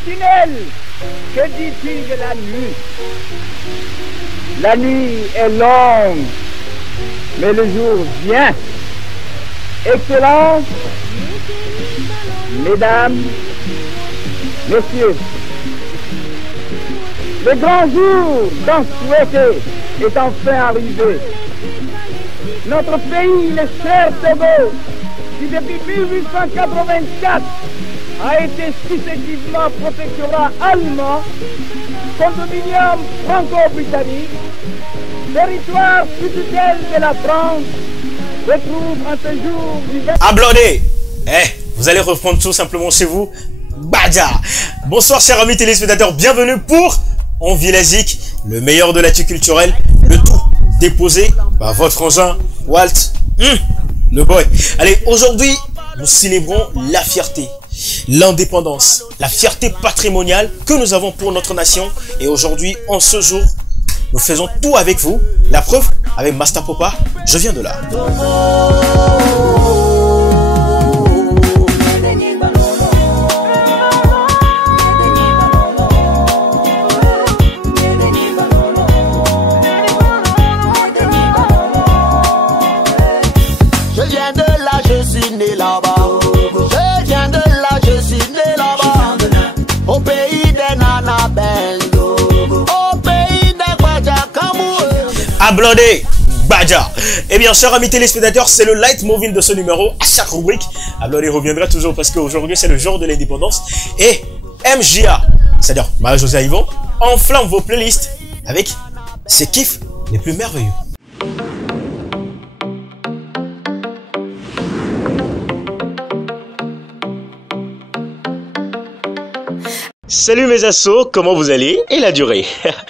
sentinelle, que dis-tu de la nuit? La nuit est longue, mais le jour vient. Excellences, mesdames, messieurs, le grand jour tant souhaité est enfin arrivé. Notre pays, le cher Togo, qui depuis 1884 a été successivement protectorat allemand, condominium franco-britannique, territoire sous tutelle de la France, retrouve en ce jour du... Ablodé, vous allez reprendre tout simplement chez vous. Badja. Bonsoir chers amis téléspectateurs, bienvenue pour On vit la Zik, le meilleur de l'actu culturel, le tout déposé par votre frangin Walt, le boy. Allez, aujourd'hui, nous célébrons la fierté, l'indépendance, la fierté patrimoniale que nous avons pour notre nation. Et aujourd'hui, en ce jour, nous faisons tout avec vous. La preuve, avec Master Popa, je viens de là. Ablodé, Badja. Eh bien, chers amis téléspectateurs, c'est le leitmotiv de ce numéro. À chaque rubrique, Ablodé reviendra toujours parce qu'aujourd'hui, c'est le jour de l'indépendance. Et MJA, c'est-à-dire Marie-Josée Yvon, enflamme vos playlists avec ses kiffs les plus merveilleux. Salut mes assos, comment vous allez? Et la durée?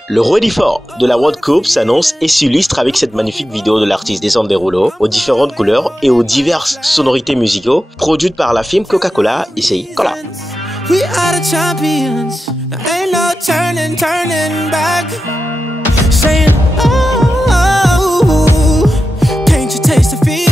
Le roi d'effort de la World Cup s'annonce et s'illustre avec cette magnifique vidéo de l'artiste Descend des rouleaux, aux différentes couleurs et aux diverses sonorités musicaux, produite par la firme Coca-Cola. Ici, Cola. We are the champions, ain't no turning back. Saying, oh, can't you taste the feeling?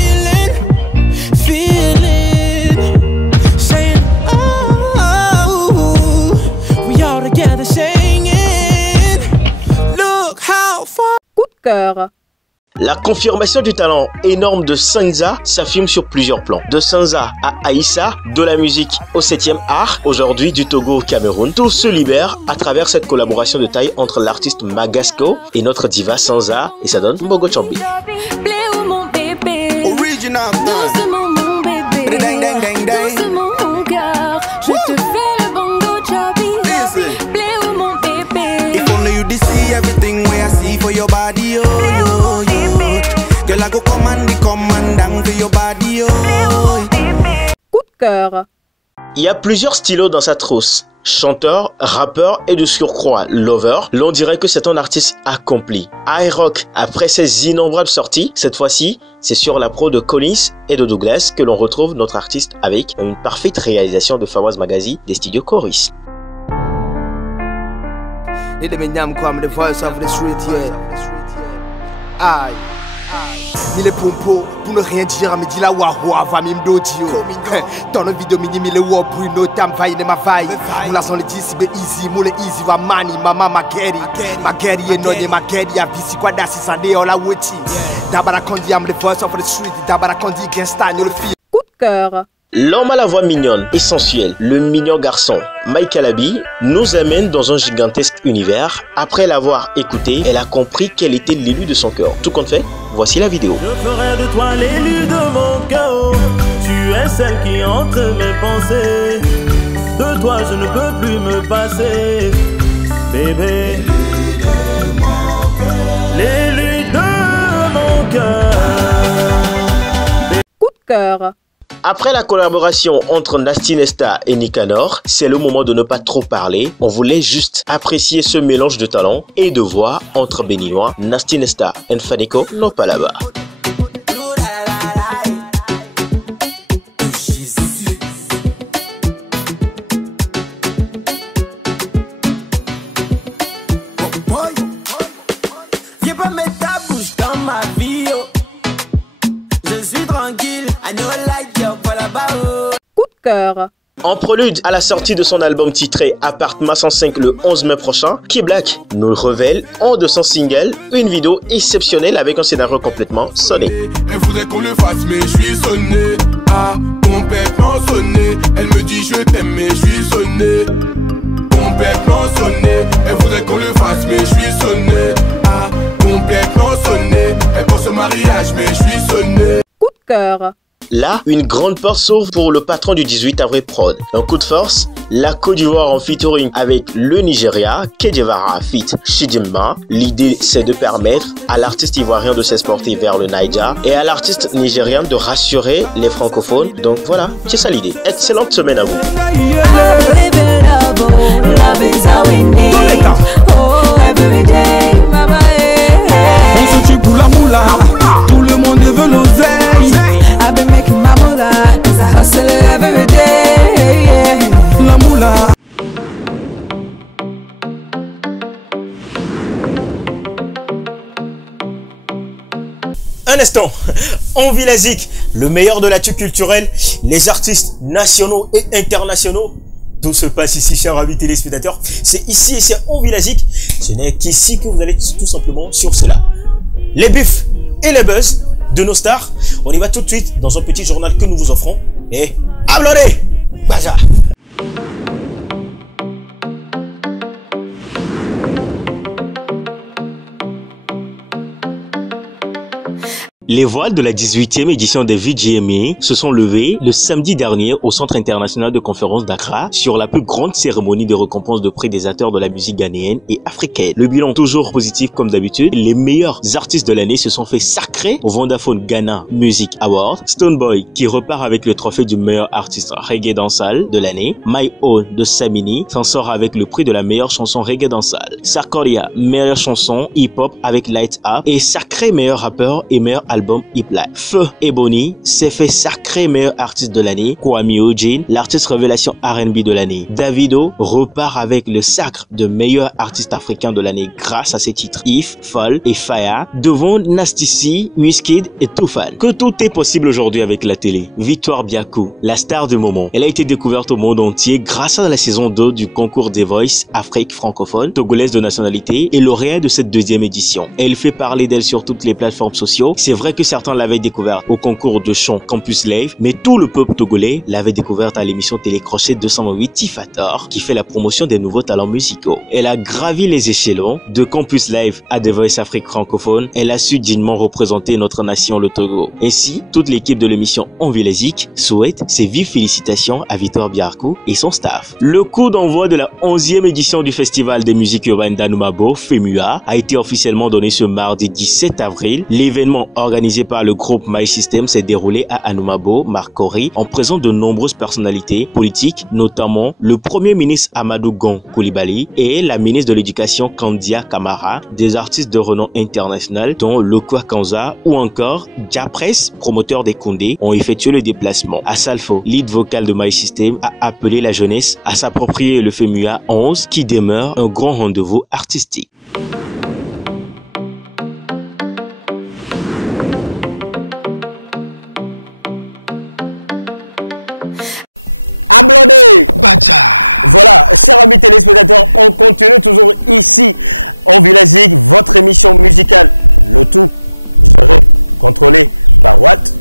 La confirmation du talent énorme de Sanza s'affirme sur plusieurs plans. De Sanza à Aïssa, de la musique au 7e art, aujourd'hui du Togo au Cameroun. Tout se libère à travers cette collaboration de taille entre l'artiste Magasco et notre diva Sanza, et ça donne Mbogo Chambi. Original. Coup de cœur. Il y a plusieurs stylos dans sa trousse. Chanteur, rappeur et de surcroît lover, l'on dirait que c'est un artiste accompli. iRock, après ses innombrables sorties, cette fois-ci, c'est sur la pro de Collins et de Douglas que l'on retrouve notre artiste avec une parfaite réalisation de Fawaz Magazi des studios Chorus. Mille pompos pour ne rien dire, me dit la wawa va m'imdodio. Dans le vidéo mini mille wa Bruno tam vaille ne ma vaille. Nous la son le 10 be easy, moule easy va mani mama mageri. Mageri et non et mageri a visi quoi d'assis ça dé la weti. Dabara Kondi am the voice of the street, Dabara Kondi gangsta le fil. Coup de cœur. L'homme à la voix mignonne et sensuelle, le mignon garçon, Mike Alabi, nous amène dans un gigantesque univers. Après l'avoir écouté, elle a compris quel était l'élu de son cœur. Tout compte fait, voici la vidéo. Je ferai de toi l'élu de mon cœur. Tu es celle qui entre mes pensées. De toi je ne peux plus me passer. Bébé, l'élu de mon cœur. Coup de cœur. Après la collaboration entre Nasty Nesta et Nicanor, c'est le moment de ne pas trop parler. On voulait juste apprécier ce mélange de talent et de voix entre béninois. Nasty Nesta et Fanico n'ont pas là-bas. Viens pas mettre ta bouche dans ma vie, oh. Je suis tranquille, I know like you, pas là-bas, oh. Coup de cœur. En prélude à la sortie de son album titré Appartement 105 le 11 mai prochain, Key Black nous révèle en de son single une vidéo exceptionnelle avec un scénario complètement sonné. Elle voudrait qu'on le fasse mais je suis sonné, ah complètement sonné. Elle me dit je t'aime mais je suis sonné, complètement sonné. Elle voudrait qu'on le fasse mais je suis sonné, ah complètement sonné. Elle pense au mariage mais je suis sonné. Coup de cœur. Là, une grande porte s'ouvre pour le patron du 18 avril Prod. Un coup de force, la Côte d'Ivoire en featuring avec le Nigeria, Kedjevara feat Chidimma. L'idée, c'est de permettre à l'artiste ivoirien de s'exporter vers le Niger et à l'artiste nigérien de rassurer les francophones. Donc voilà, c'est ça l'idée. Excellente semaine à vous. On se tue pour la moula, tout le monde veut l'oseille. I've been making my moolah, 'cause I hustle every day, yeah. La moula. Un instant, on vit la zik, le meilleur de l'actu culturelle, les artistes nationaux et internationaux. Tout se passe ici, chers amis téléspectateurs. C'est ici et c'est On vit la zik. Ce n'est qu'ici que vous allez tout simplement sur cela. Les bifs et les buzz de nos stars. On y va tout de suite dans un petit journal que nous vous offrons. Et Abloré Baja. Les voiles de la 18e édition des VGMA se sont levées le samedi dernier au Centre international de conférence d'Accra sur la plus grande cérémonie de récompense de prix des acteurs de la musique ghanéenne et africaine. Le bilan toujours positif comme d'habitude. Les meilleurs artistes de l'année se sont fait sacrer au Vodafone Ghana Music Award. Stoneboy qui repart avec le trophée du meilleur artiste reggae dancehall de l'année. My Own de Samini s'en sort avec le prix de la meilleure chanson reggae dancehall. Sarkoria, meilleure chanson hip-hop avec Light Up et sacré meilleur rappeur et meilleur album hip-hop. Feu Ebony s'est fait sacré meilleur artiste de l'année. Kwame Eugene, l'artiste révélation R&B de l'année. Davido repart avec le sacre de meilleur artiste africain de l'année grâce à ses titres If, Fall et Fire devant Nasty C, Wizkid et Toufan. Que tout est possible aujourd'hui avec la télé. Victoire Biakou, la star du moment. Elle a été découverte au monde entier grâce à la saison 2 du concours des Voice Afrique francophone, togolaise de nationalité et lauréate de cette deuxième édition. Elle fait parler d'elle sur toutes les plateformes sociaux. C'est vrai que certains l'avaient découverte au concours de chant Campus Live, mais tout le peuple togolais l'avait découverte à l'émission télécrochet 228 Tifator, qui fait la promotion des nouveaux talents musicaux. Elle a gravi les échelons de Campus Live à The Voice Afrique francophone. Elle a su dignement représenter notre nation, le Togo. Ainsi, toute l'équipe de l'émission On vit la zik souhaite ses vives félicitations à Victor Biarkou et son staff. Le coup d'envoi de la 11e édition du Festival des musiques urbaines d'Anoumabo, FEMUA, a été officiellement donné ce mardi 17 avril. L'événement organisé par le groupe My System s'est déroulé à Anoumabo, Marcory, en présence de nombreuses personnalités politiques, notamment le Premier ministre Amadou Gon Coulibaly et la ministre de l'Éducation Kandia Kamara, des artistes de renom international dont Lokwa Kanza ou encore Diapress, promoteur des Koundé, ont effectué le déplacement. Asalfo, lead vocal de My System, a appelé la jeunesse à s'approprier le FEMUA 11 qui demeure un grand rendez-vous artistique. Applaudez! Voilà, chers amis téléspectateurs, on continue toujours ici, On vit la zik, votre émission musicale. Le tout géré, contrôlé par Watt,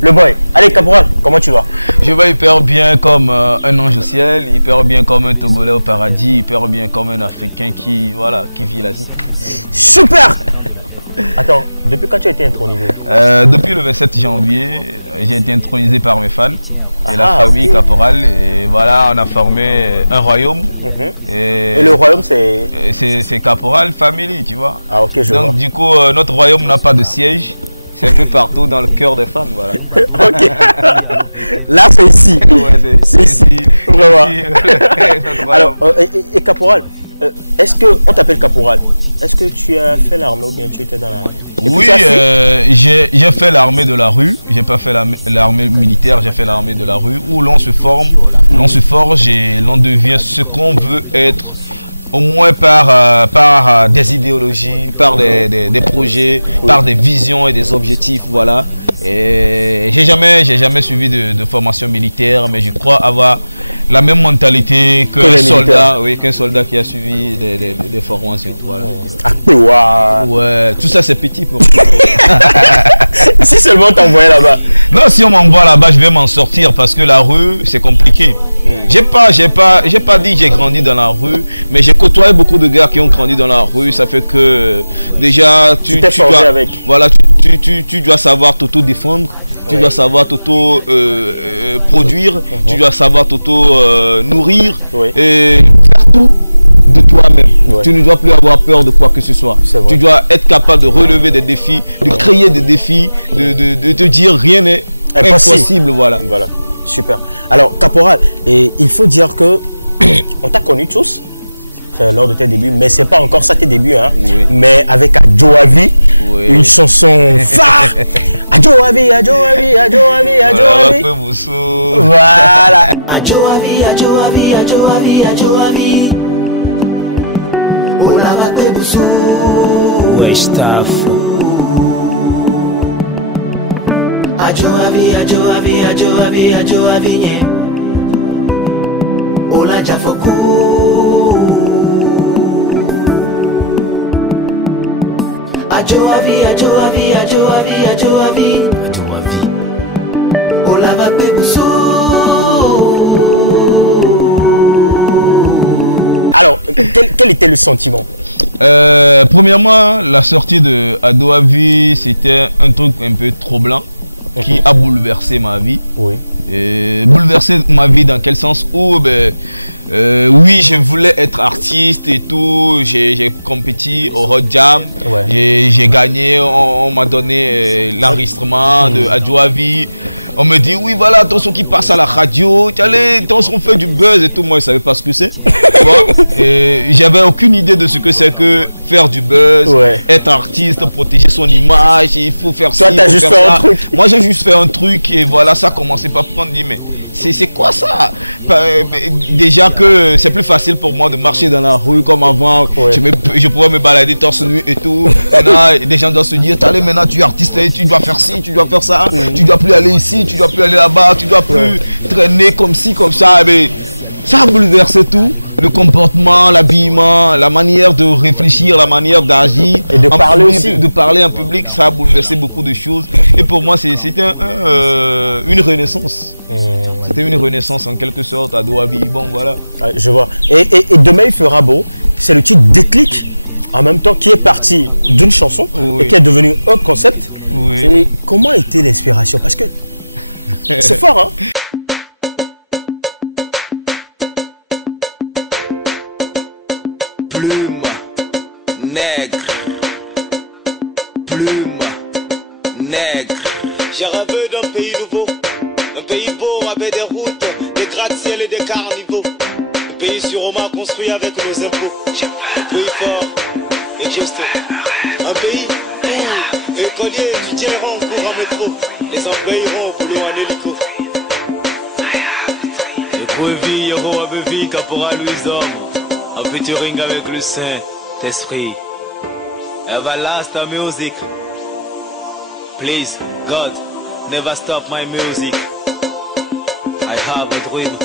le boy. Allez, Caporal, comment tu vas? Je vais hyper bien comme un ange au ciel, hyper bien comme un Togolais au paradis, hyper bien comme un Africain qui, voilà, qui vit la zik. Super! Attends, depuis quand tu as été intronisé? Depuis le 27 janvier, j'ai été intronisé par mes fans et la famille Caporal. Et voilà, on a formé un royaume. Et le royaume, c'est? C'est Caporal Family, tu vois. Ah, ok, je vois. Donc, du coup, notre royaume n'a pas de siège. C'est un peu partout dans le cœur des fans, voilà. Ok. Là, c'est ici. Ouais, c'est ici. Vraiment. Alors, et Caporal, est-ce qu'on t'appelle Caporal? Est-ce que tu as fait l'armée ou bien tu étais dans l'armée? Oui, j'ai fait l'armée de la rue. J'ai pas fait l'armée militaire, j'ai fait l'armée de la rue où l'on se forme, l'on se forge et l'on devient ce qu'on veut être. Au moins par des idéologies, par des projets, par des visions et des objectifs, voilà. Et j'ai jamais suivi de formation militaire, mais je crois avoir la même mentalité qu'un soldat, oui, qu'un soldat qui a suivi des formations. Voilà. Ouais, tout ça c'est petit pour Si seulement t'envoyais là-bas. Non, si on m'envoie là-bas, je vais m'en sortir parce que la rue, c'est compliqué. J'ai pas dit que j'ai grandi dans la rue, mais j'ai côtoyé beaucoup de gars qui ont grandi dans la rue. Ça fait que déjà tu dois, voilà, tu dois savoir t'auto-défendre, tu dois savoir t'auto-produire, tu dois savoir t'auto-nourrir et faire tout de toi-même. Tu ne dois plus avoir peur de quoi que ce soit. Tu dois être capable de relever des défis, de créer des défis, de te dire rien n'est impossible. Voilà. Super. Alors, Caporal, il faut dire que on t'a connu tous lors de tes débuts, mais c'est pas encore ça tes débuts, hein. Mais avec Adjoavi, une chanson phare. Adjoavi, Adjoavi, Adjoavi, Adjoavi. Voilà. Adjoavi, Adjoavi, Adjoavi, Adjoavi. Oh la vague boussou. Ouais, staff. Adjoavi, Adjoavi, Adjoavi, Adjoavi, nye. Oh la jafoku. Adjoavi, Adjoavi, Adjoavi, Adjoavi. Oh la vague boussou. Alors, quel était le sentiment? Premièrement, la sortie de Adjoavi, c'était un truc un peu troublant qui a bouleversé ma vie. Bouleversé ma vie dans quel sens? Où oui, je voulais être artiste et tout. J'ai compéti au Hot Jam. J'ai gagné. On m'a donné l'enregistrement de Adjoavi. On me dit, oui, voilà, attention qui passe à la radio. Attention, on fait du buzz et tout. Moi, je ne savais pas ce que c'est. J'avais aucune idée de ce que c'est que faire du buzz, être artiste, protéger son image. Il faut faire ça. Toi, tu as juste fait un truc. Moi, j'ai juste fait un truc et voilà, ça commençait par prendre. Je dis, mais c'est quoi ça? Déjà que c'est plus facile pour moi de marcher dans la rue comme avant. Je pouvais me balader torse nu et tout. Maintenant, des gens doivent se dire, allez, maintenant tu es artiste, tu dois faire ci, tu dois faire ça. Tu dois plus aller ici, tu dois plus aller là-bas, tu dois plus traîner comme ci, comme ça. Mais ça a bouleversé tout. Le comportement, l'habillement, la manière de réfléchir, la manière d'agir. Et de parler public, aussi. De parler en public, ça a bouleversé beaucoup de choses. Et pour moi, c'était une renaissance. C'était une renaissance en quelque sorte à Adjoavi. Bon, voilà. Je vois. Et Demain il fera beau, c'est le titre déclic en même temps qui est parti d'une chanson et qui est devenu un concept. Et comment était l'inspiration? Parce que c'est fort, hein? Plume, nègre. Plume, nègre. J'ai rêvé d'un pays nouveau, un pays beau avec des routes, des gratte-ciel et des carnivaux. Un pays sûrement construit avec nos impôts. Un pays fort et juste. Un pays où écoliers étudieront en cours en métro. Les employés iront au boulot en hélico. Épreuvi, héros à Bevi, caporal Louis-Homme. En featuring avec le Saint-Esprit. Everlasting music. Please, God, never stop my music. I have a dream.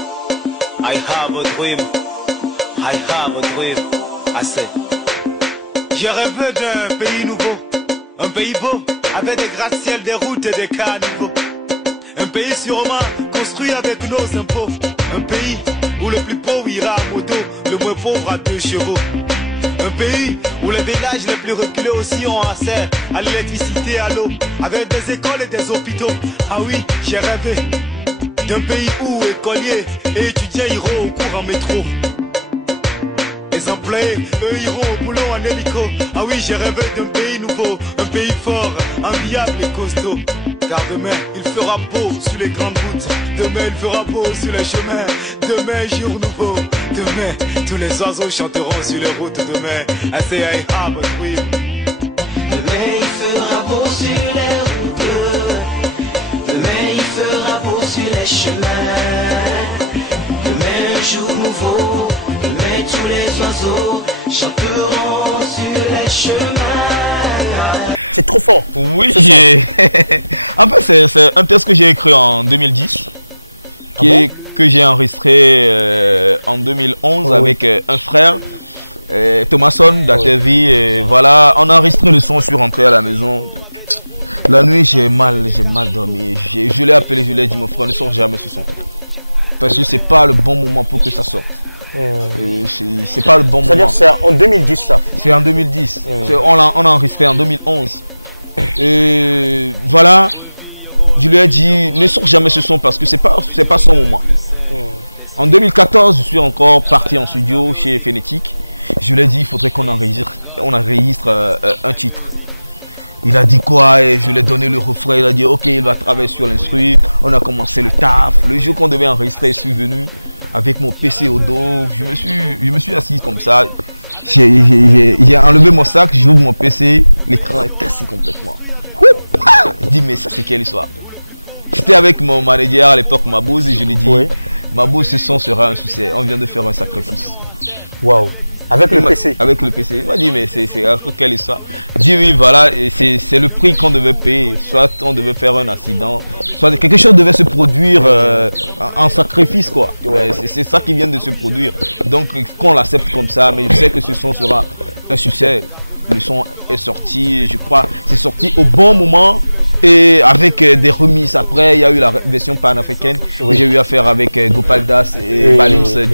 I have a dream. I have a dream. I said. J'ai rêvé d'un pays nouveau. Un pays beau, avec des gratte-ciel, des routes et des caniveaux. Un pays sûrement construit avec nos impôts. Un pays où le plus pauvre ira à moto, le moins pauvre à 2 chevaux. Un pays où les villages les plus reculés aussi ont accès à l'électricité et à l'eau, avec des écoles et des hôpitaux. Ah oui, j'ai rêvé d'un pays où écoliers et étudiants iront au cours en métro. Les employés, eux, iront au boulot en hélico. Ah oui, j'ai rêvé d'un pays nouveau, un pays fort, enviable et costaud. Car demain, il fera beau sur les grandes routes. Demain, il fera beau sur les chemins. Demain, jour nouveau. Demain, tous les oiseaux chanteront sur les routes. Demain, I say I have a dream. Demain, il fera beau sur les routes. Demain, il fera beau sur les chemins. Demain, jour nouveau. Demain, tous les oiseaux chanteront sur les chemins. c'est trop fort. Oui, en fait, c'est un texte que j'ai écrit en 2010, que j'ai enregistré en 2011 avec un frère, Thomason d'Atevi. Et voilà, on a enregistré le son, je suis rentré à la maison. La nuit, j'ai mal dormi. Je l'ai appelé, je lui ai dit, mon frère, ne sors jamais ce son. Parce que c'est pas le bon moment pour que ça sorte. C'est pas le bon moment. C'est-à-dire c'est en 2010 ça? C'est en 2010. On a enregistré en 2011. Et voilà, je lui ai dit ne sors jamais ce son parce que c'est pas son moment. En 2014, je suis encore parti en studio chez Phonetic. Je lui ai dit il faudrait qu'on enregistre un titre. Il a dit quoi et je lui ai donné le refrain. Il a dit ok, il va travailler sur l'instru. On a commencé le taf. Le jour qu'on devait enregistrer, je suis venu avec mon PC au dos. Je me suis assis comme ça. J'ai enlevé mon sac, j'ouvre mon PC, l'écran est cassé complètement. Je dis mais ça c'est quelle histoire? J'étais avec mon manager à l'époque, Mabouze, et je lui dis Mabouze, ce son sera un succès. On vient de faire un sacrifice. Waouh. Avec le PC. Avec le PC. Il m'a dit, mais c'est quelle histoire? Je dis, oui, voilà, et c'est le prix qu'on devait payer. Soit on devait faire un accident, soit quelque chose devait se produire en sacrifice, quoi. C'est ça qui vient de se produire. Donc, qu'on l'accepte comme ça, mais je sais que ce son sera un succès. Le son est sorti, je crois, c'est sorti au bon moment. Et avec des remises après, il y a eu la version panafricaine que j'ai eu à faire avec Gopal Das et Balims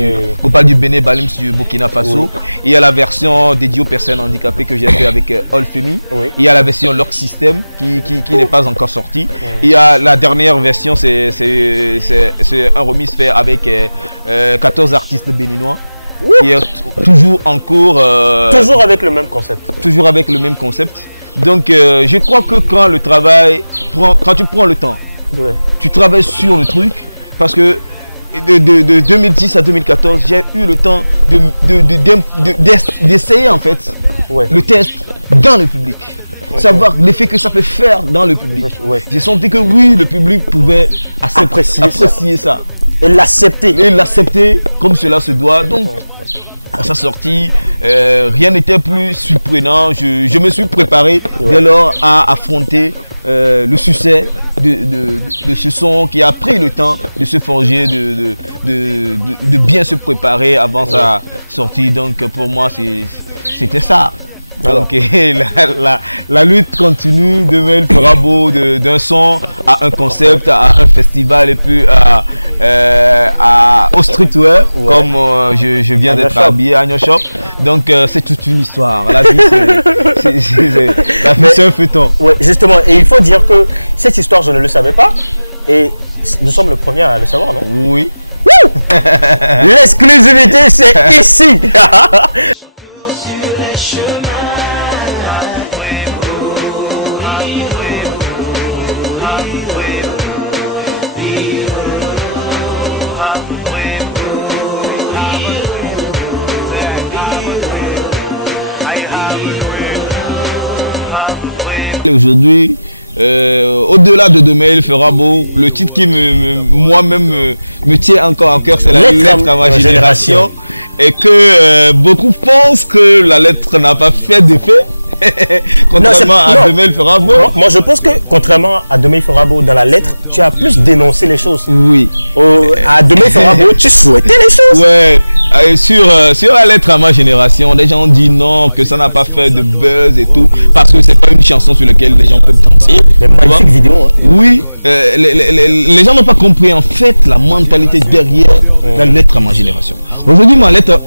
Gopal du Bénin, Balims du Burkina Faso. Il y a la version dédiée aux personnes handicapées que j'ai fait avec Olfemi. Il y a la version Lock System qui n'est pas encore sortie. Il y a la dernière version, c'est un remix fait avec 14 artistes béninois. Qui est toujours en cours. Toujours avec le même concept. Toujours avec le même concept. Donc je crois que quand le travail quand tu prends le temps, tu travailles sur le truc, parce que de 2010 à 2014, j'ai eu le temps d'essayer en fait le test dans le public. Savoir l'effet que ça peut faire dans le public. J'ai senti que oui, le public pouvait apprécier ça. Et l'accepter comme cela se doit. Donc à sa sortie, rien n'était plus surprenant. Je me suis préparé dès lors à affronter le succès de ce son qui a pris le temps de se forger, de bien se préparer avant sa sortie. Donc pour moi, c'était ça. Donc la lutte continue. Demain il fera beau, d'un son à un concept, à un festival, et puis au streetwear, comme je viens d'être habillé à New Shop. Donc c'est toute une histoire. La vie c'est un feuilleton. Justement, et il faut dire que cette histoire je ne le savais pas, et nous sommes le premier à le savoir, non? Oui. L'exclusivité c'est ici. Sur les chemins. Aujourd'hui, au-delà de demain il fera beau, le titre qui moi-même me tient encore à cœur, c'est la lettre à ma génération. Et que beaucoup pensent que la lettre n'a pas fait d'effet. Contrairement à Demain il fera beau. Moi je pense que contrairement à Demain il fera beau, dans la lettre tu as plus dénoncé les choses. Oui. À Demain il fera beau, tu souhaitais les choses. Ouais. Sur la lettre à ma génération, les gens disent non, que ça n'a pas fait de buzz et tout, parce que c'est pas une chanson sur laquelle les gens peuvent danser. Mais magnifique vidéo. Hein. Oui. Les gens n'ont pas compris en fait la mentalité derrière la lettre à ma génération. Aujourd'hui,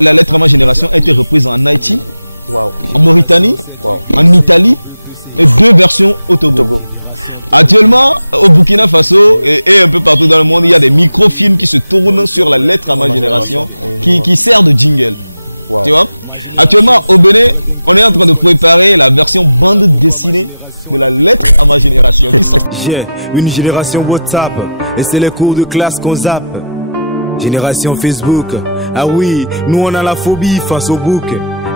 la lettre à ma génération a été reprise en Haïti, en Mauritanie, en Italie, et 2 versions au Togo. Actuellement, au Burkina Faso et un peu partout dans le monde, il y a des microfilms qui se tournent sur la lettre à ma génération, qui sert de jingle. Tu vois? Actuellement, au Bénin, on est en train de préparer la version bande dessinée de la lettre à ma génération. J'ai une génération WhatsApp, et c'est les cours de classe qu'on zappe. Génération Facebook, ah oui, nous on a la phobie face au book.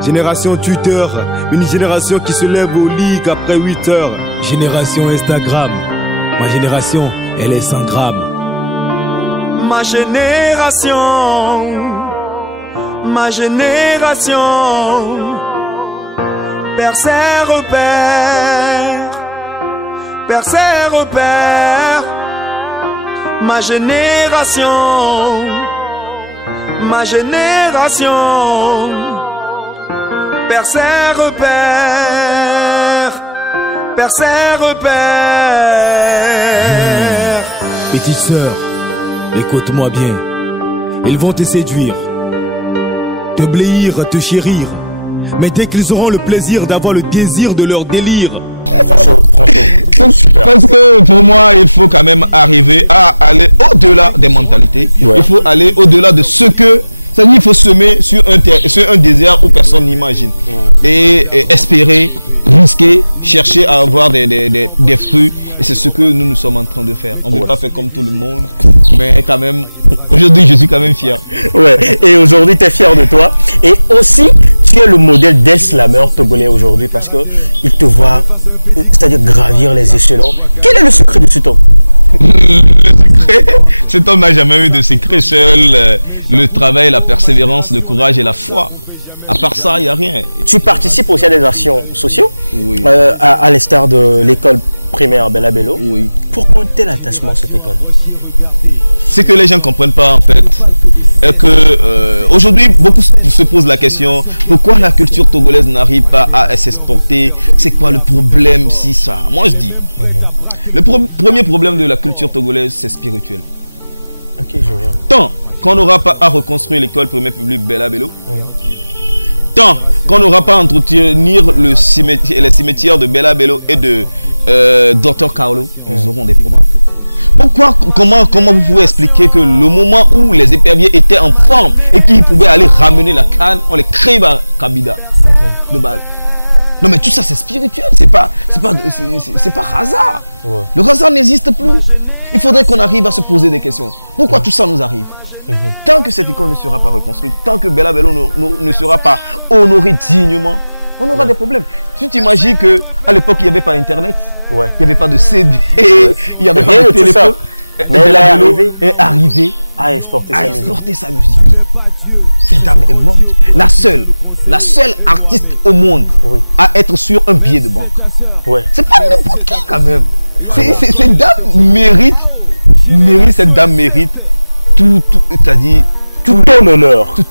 Génération Twitter, une génération qui se lève au lit après 8 heures. Génération Instagram, ma génération, elle est 100 grammes. Ma génération, perd ses repères. perd ses repères. Ma génération perd ses repères, perd ses repères. Petite sœur, écoute-moi bien. Ils vont te séduire, te bléir, te chérir. Mais dès qu'ils auront le plaisir d'avoir le désir de leur délire. Franchement. Parce que pour moi, il faut quand même arriver à aller au-delà des mentalités. Ouais. Il faut aller au-delà de ce que... C'est-à-dire qu'il faut semer sur un désert où personne n'imagine. Et espérer, risquer, chercher à avoir des fruits. Et c'est ce que nous sommes en train de faire. On ne veut pas faire comme tout le monde. Mais quand même, aujourd'hui, je suis quand même fier. Ouais, et aujourd'hui, tu es fier de toi. Et aussi, tu es le modèle des slameurs togolais aujourd'hui parce qu'ils te voient, c'est-à-dire gravir les échelons. Quel est le secret de cet homme? Le secret, cet homme n'a jamais eu de secret. Seul le travail, la persévérance, le courage et la foi. À part ça, il n'y a rien. Tu participes aussi à des actions sociales, Oui. à l'instar de l'école primaire Bella Bello. Oui. Pourquoi un tel attachement à cette école? C'est que les gens ne comprennent pas en fait. Aujourd'hui, beaucoup se posent la question, pourquoi la culture togolaise n'arrive pas à s'exporter? C'est quoi le problème si ça? Moi je dis, le premier problème de la culture togolaise, c'est spirituel. Ok, je vois. Tant qu'on n'aura pas à reconstruire l'école primaire publique Bella Bello, tant qu'on n'aura pas à entretenir les cimetières de Bella Bello et de Dr Carlo, nous aurons des problèmes. Pourquoi, comment vous pouvez expliquer que le moment où les éperviers étaient en forme et qu'ils pouvaient aller ramener la canne, on les crée par Kabida de balle? Non mais tout ça c'est spirituel, c'est pas hasard. Ouais. Le hasard n'existe plus. Il faudrait qu'on arrive à se poser des questions. Pourquoi tout ça nous arrive? Tant que cette école ne sera pas reconstruite, tant que Bella Bello ne sera pas honorée dignement, on aura des problèmes. Tu t'imagines qu'à l'époque, il n'y avait pas Internet, il n'y avait pas de CD, il n'y avait pas de téléphone. Mais elle est arrivée à exporter sa musique. Cette dame est morte. La seule artiste au monde à être sur un billet de banque. C'est pas n'importe qui quand même. Cette dame mérite tout un honneur. Tout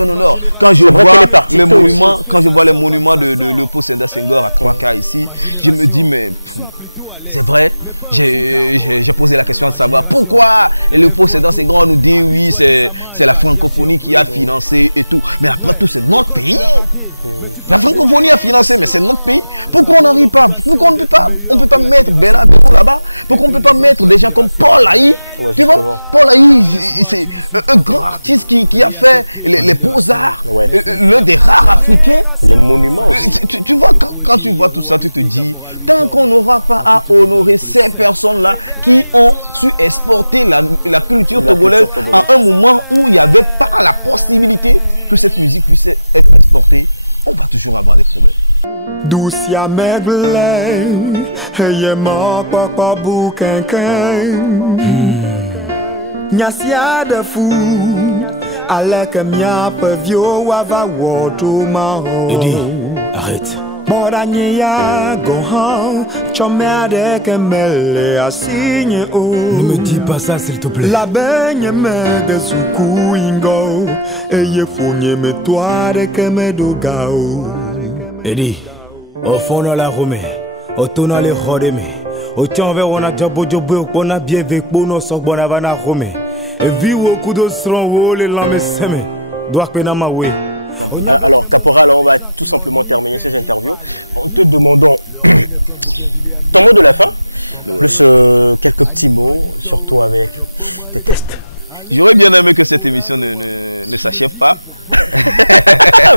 un honneur. Quand je vois les monuments de Léopold Sédar Senghor à 3K ici, je me dis mais c'est vrai. J'ai posé la question de savoir pourquoi Léopold Sédar Senghor nous dit oui c'est la francophonie qui a financé et tout. Mais après tout c'est notre pays. La francophonie a financé, mais c'est notre pays. Pourquoi on n'arrive pas? Pourquoi on ne peut pas mettre Bella Bello là-bas? Pourquoi on ne peut pas mettre des gens comme Paul Haï? Tu vois, Paul Haï, c'est un grand artiste qui a fait les beaux-arts, l'un des rares africains. Les monuments aussi. Tu vois, quand tu vois tout ça, tu te dis, tant qu'on n'aura pas à honorer ces personnes-là qui ont su exporter la culture togolaise à un moment où il n'y avait pas la possibilité que cette musique puisse être exportée, on va toujours avoir des problèmes. Doucia megleng, heye ma papa bouquinquin. Nyasia de fou, alek mia pevio wava woto ma ho. Eddie, arrête. Morania gohan, chomerde kemele asigne o. Ne me dis pas ça s'il te plaît. La baigne me de suku ingo, eye founye me toire que me dogao. Eddie, au fond de la Romée, au tournant les rodemé, au tien vers on a jabo on a bien vécu nos sok bonavana Romée. Et vive au coup de stron les lames semé, doit pena ma way. Alors, Caporal, on va tout simplement terminer ces interviews en te demandant ton mot de la fin, plus quelques petits mots, surtout avec tes tests. J'aurais bien aimé que cette émission ne s'achève pas.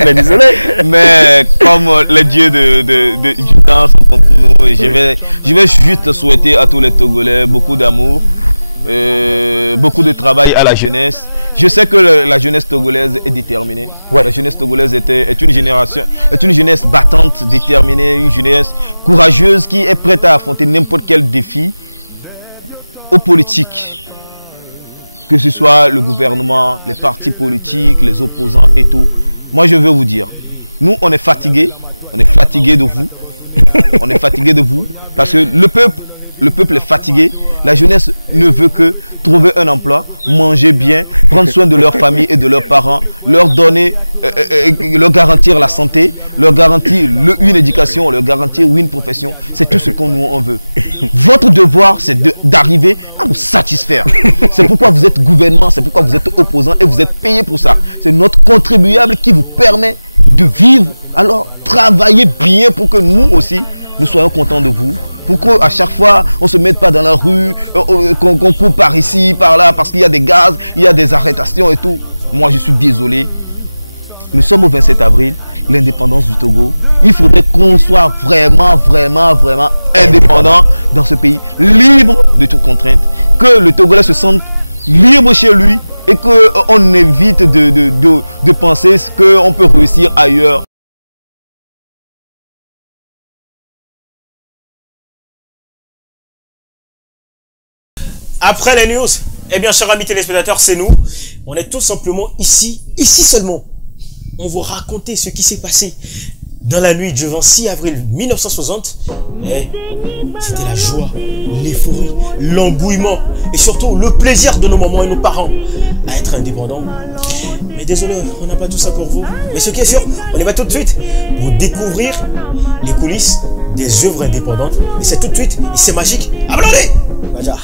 Mais désolé. Mais comme les dieux du temps sont contre nous, je vais juste souhaiter à tous les Togolais beaucoup d'amour. Beaucoup de travail à la jeunesse. Je sais que la jeunesse togolaise est déterminée. La jeunesse togolaise est une jeunesse battante, déterminée, une jeunesse courageuse qui est prête à affronter n'importe quel défi aux politiques, que ce soit le gouvernement, les partis politiques, les opposants et tout. Moi je veux vous dire, nous on est fatigués de vous. On est fatigué de vous. Parce que le peuple est fatigué. La jeunesse ne veut que trouver un emploi, manger bien, prendre soin de leur famille et de leurs parents, leur donner, leur garantir la santé, leur garantir une éducation, leur garantir une profession. C'est tout ce qu'on nous en veut. Votre devoir, c'est d'arriver à vous satisfaire. C'est pourquoi vous êtes gouvernement, c'est pourquoi vous êtes opposant et vous êtes payé pour ça. C'est notre contribuable qui vous permet de vivre. Alors, travaillez bien pour que nous aussi, nous soyons contents de vous. Pour qu'à chaque fois, on ne se mette pas dans la rue, qu'on court par ici, par là, parce qu'il y a des gaz, il y a des arrestations et tout. Moi, je suis désolé. Nous sommes au 27 avril, l'indépendance du Togo. Il faudrait qu'on soit vraiment indépendant dans ce pays, libre de toute contrainte. Que le Togolais se sente libre chez lui et qu'on évite de penser qu'on peut réussir ailleurs. Après les news, eh bien, chers amis téléspectateurs, c'est nous. On est tout simplement ici seulement. On vous raconter ce qui s'est passé dans la nuit du 26 avril 1960. C'était la joie, l'euphorie, l'embouillement et surtout le plaisir de nos mamans et nos parents à être indépendants. Mais désolé, on n'a pas tout ça pour vous. Mais ce qui est sûr, on y va tout de suite pour découvrir les coulisses des œuvres indépendantes. Et c'est tout de suite, et c'est magique. Applaudissez! Baja.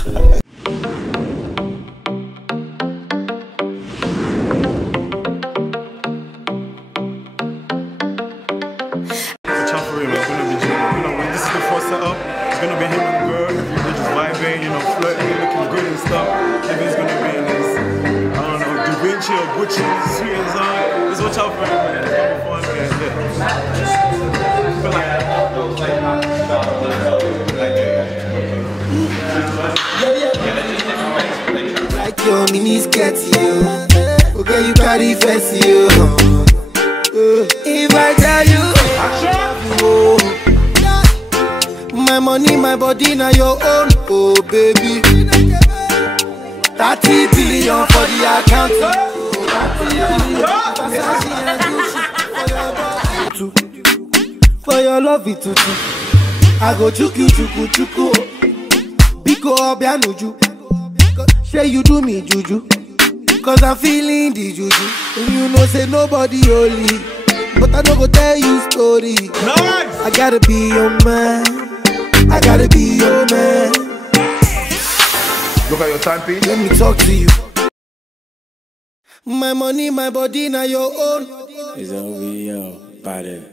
Like your mini skirt, you. Okay, you carry face, you. If I tell you, my money, my body, now your own, oh baby. 30 billion for the account. For your love, it too. I go chuku. Biko obianuju. Say you do me juju. Cause I'm feeling the juju. And you know say nobody holy. But I don't go tell you story. Nice. I gotta be your man. I gotta be your man. Look at your timepiece. Let me talk to you. My money, my body, now your own. It's OVO, body.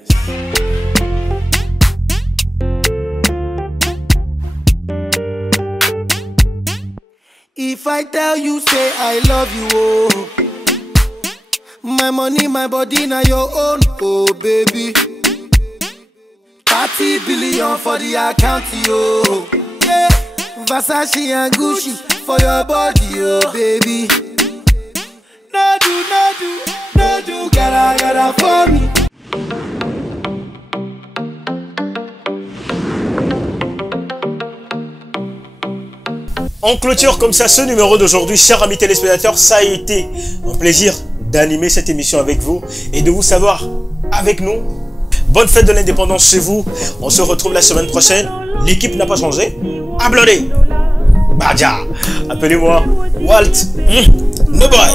If I tell you, say I love you, oh. My money, my body, now your own, oh baby. 30 billion for the account, yo. Yeah, Versace and Gucci for your body, oh baby. No do, gotta for me. On clôture comme ça ce numéro d'aujourd'hui, chers amis téléspectateurs. Ça a été un plaisir d'animer cette émission avec vous et de vous savoir avec nous. Bonne fête de l'indépendance chez vous. On se retrouve la semaine prochaine. L'équipe n'a pas changé. Applaudez. Baja. Appelez-moi Walt. No boy.